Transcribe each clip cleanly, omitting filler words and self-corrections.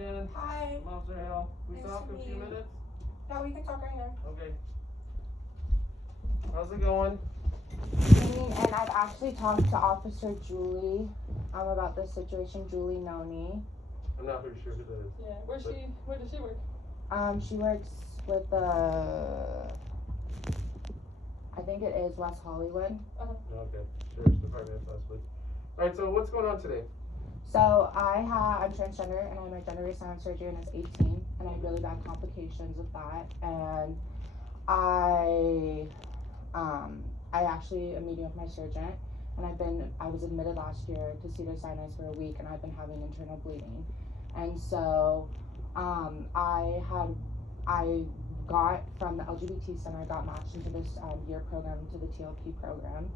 Shannon. Hi. I'm Officer Hale. We Nice talk to a meet few you. minutes? Yeah, we can talk right here. Okay. How's it going? And I've actually talked to Officer Julie about this situation, Julie Noni. I'm not pretty sure who that is. Yeah, where does she work? She works with I think it is West Hollywood. Okay, Sheriff's Department possibly. Alright, so what's going on today? So I'm transgender and I had my gender reassignment surgery when I was 18 and I had really bad complications with that, and I actually am meeting with my surgeon, and I was admitted last year to Cedars-Sinai for a week and I've been having internal bleeding, and so I got from the LGBT center, I got matched into this year program, into the TLP program.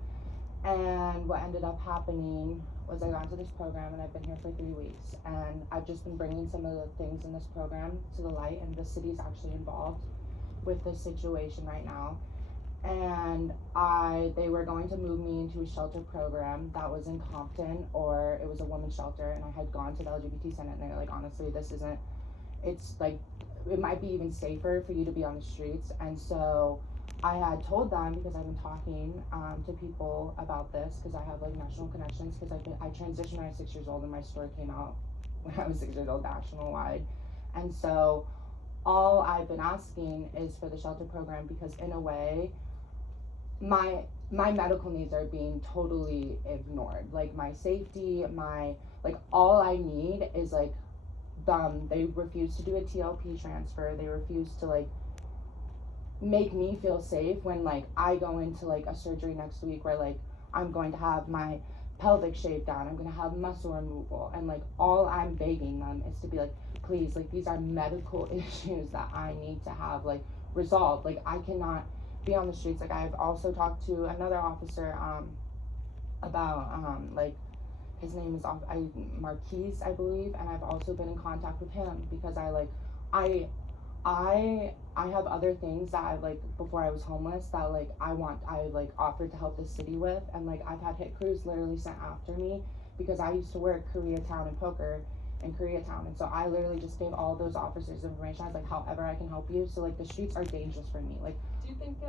And what ended up happening was I got into this program and I've been here for 3 weeks, and I've just been bringing some of the things in this program to the light, and the city's actually involved with this situation right now. And they were going to move me into a shelter program that was in Compton, or it was a women's shelter, and I had gone to the LGBT center and they're like, honestly, it's like, it might be even safer for you to be on the streets. And so I had told them, because I've been talking to people about this, because I have like national connections, because I transitioned when I was 6 years old and my story came out when I was 6 years old national wide. And so all I've been asking is for the shelter program, because in a way my medical needs are being totally ignored. Like my safety, all I need is like, they refuse to do a TLP transfer. They refuse to like make me feel safe when like I go into like a surgery next week where like I'm going to have my pelvic shaved down, I'm going to have muscle removal, and like all I'm begging them is to be like, please, like these are medical issues that I need to have like resolved. Like I cannot be on the streets. Like I've also talked to another officer about like his name is Marquise, I believe, and I've also been in contact with him because I have other things that I like before I was homeless that like I like offered to help the city with, and like I've had hit crews literally sent after me because I used to work Koreatown and poker in Koreatown, and so I literally just gave all those officers information. I was like, however I can help you. So like the streets are dangerous for me. Like, do you think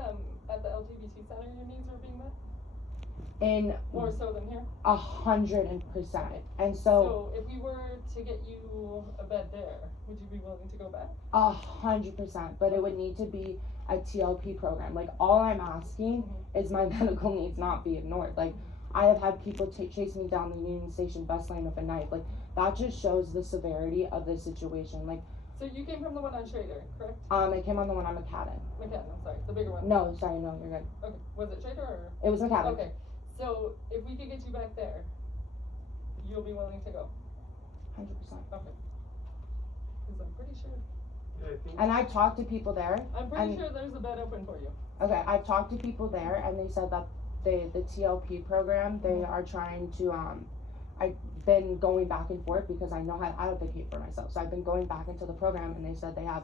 at the LGBT center your needs are being met? In more so than here? 100%. And so if we were to get you a bed there, would you be willing to go back? 100%, but it would need to be a TLP program. Like all I'm asking is my medical needs not be ignored. Like I have had people chase me down the Union Station bus lane with a knife. Like that just shows the severity of the situation. Like, so you came from the one on Schrader, correct? I came on the one on McCadden. McCadden, I'm sorry, the bigger one. No, sorry, no, you're good. Okay, was it Schrader or? It was McCadden. Okay, so if we could get you back there, you'll be willing to go? 100%. Okay. Because I'm pretty sure. Yeah, and I've talked to people there. I'm pretty sure there's a bed open for you. Okay, I've talked to people there, and they said that the TLP program, they are trying to, I've been going back and forth because I know how I advocate for myself. So I've been going back into the program, and they said they have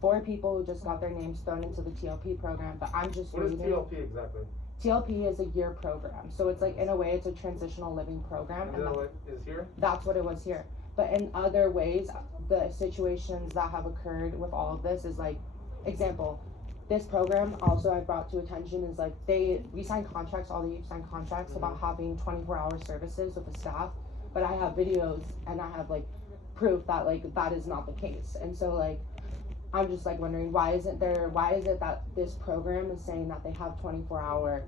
4 people who just got their names thrown into the TLP program, but I'm just What is TLP exactly? TLP is a year program. So it's like, in a way, it's a transitional living program. And what is here? That's what it was here. But in other ways, the situations that have occurred with all of this is like, example, this program also I brought to attention is like we sign contracts, all the youth sign contracts about having 24-hour services with the staff, but I have videos and I have like proof that like that is not the case. And so like I'm just like wondering why is it that this program is saying that they have 24-hour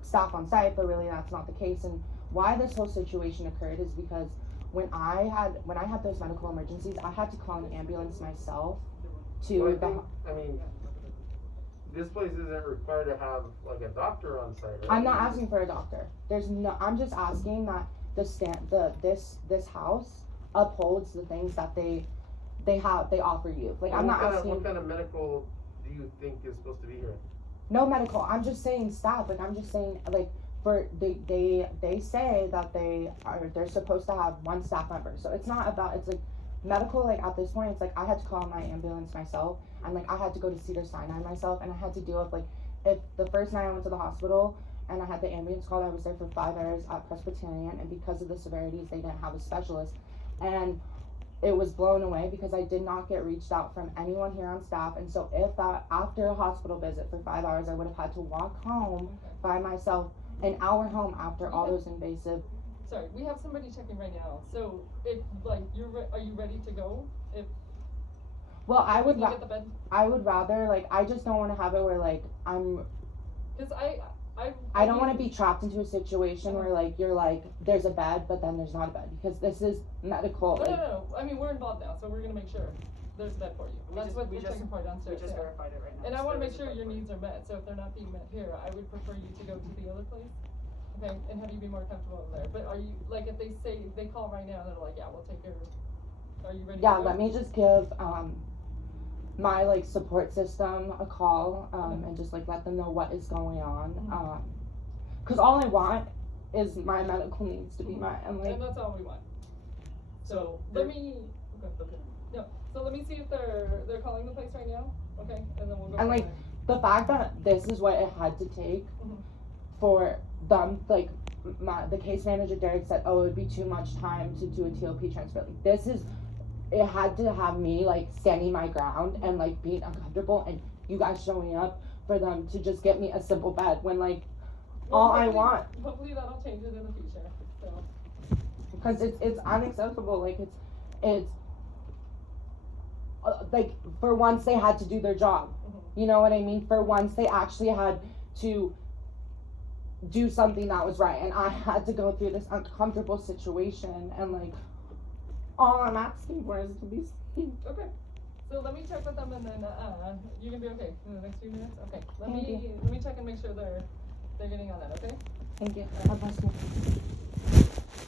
staff on site, but really that's not the case. And why this whole situation occurred is because when I had those medical emergencies, I had to call an ambulance myself to I mean, this place isn't required to have like a doctor on site, right? I'm not asking for a doctor. I'm just asking that this house upholds the things that they offer you. Like, I'm not asking. What kind of medical do you think is supposed to be here? No medical. I'm just saying staff. Like, I'm just saying like they say that they're supposed to have 1 staff member. So it's not about, it's like medical. Like at this point, it's like I had to call my ambulance myself, and like I had to go to Cedars-Sinai myself, and I had to deal with like if the first night I went to the hospital and I had the ambulance called, I was there for 5 hours at Presbyterian, and because of the severities, they didn't have a specialist. And it was blown away because I did not get reached out from anyone here on staff. And so if that, after a hospital visit for 5 hours, I would have had to walk home Okay. by myself, an hour home after all Okay. those invasive. Sorry, we have somebody checking right now, so if, like, are you ready to go? If Well, I we would, can get the bed, I would rather, like, I just don't want to have it where, like, cause I don't want to be trapped into a situation where, like, you're like, there's a bed, but then there's not a bed, because this is medical. No, like, no, I mean, we're involved now, so we're gonna make sure there's a bed for you. That's what we're checking for We downstairs, just yeah. verified it right now. And I so wanna there make is a sure bed your for you. needs are met, so if they're not being met here, I would prefer you to go to the other place. Okay, and have you be more comfortable over there, but are you, like, if they call right now, they're like, yeah, we'll take care of, are you ready to Yeah, go? let me just give, my, like, support system a call, Okay. and just, like, let them know what is going on, Mhm. cause all I want is my medical needs to be met, and, like, And that's all we want. So, Let there- me, okay, Okay. no, so let me see if they're calling the place right now, okay, and then we'll go And, from like, there. the fact that this is what it had to take Mhm. for them, like, the case manager Derek said, oh, it would be too much time to do a TLP transfer. Like, this is, it had to have me, like, standing my ground and, like, being uncomfortable, and you guys showing up for them to just get me a simple bed when, like, Well, all I hopefully- want. Hopefully that'll change it in the future, so. Because it's unacceptable. Like, it's like, for once they had to do their job. Mhm. You know what I mean? For once they actually had to do something that was right, and I had to go through this uncomfortable situation, and, like, all I'm asking for is to be seen. Okay, so let me check with them and then, you're gonna be okay in the next few minutes? Okay, let Thank me check and make sure they're getting on that, okay? Thank you. God bless you.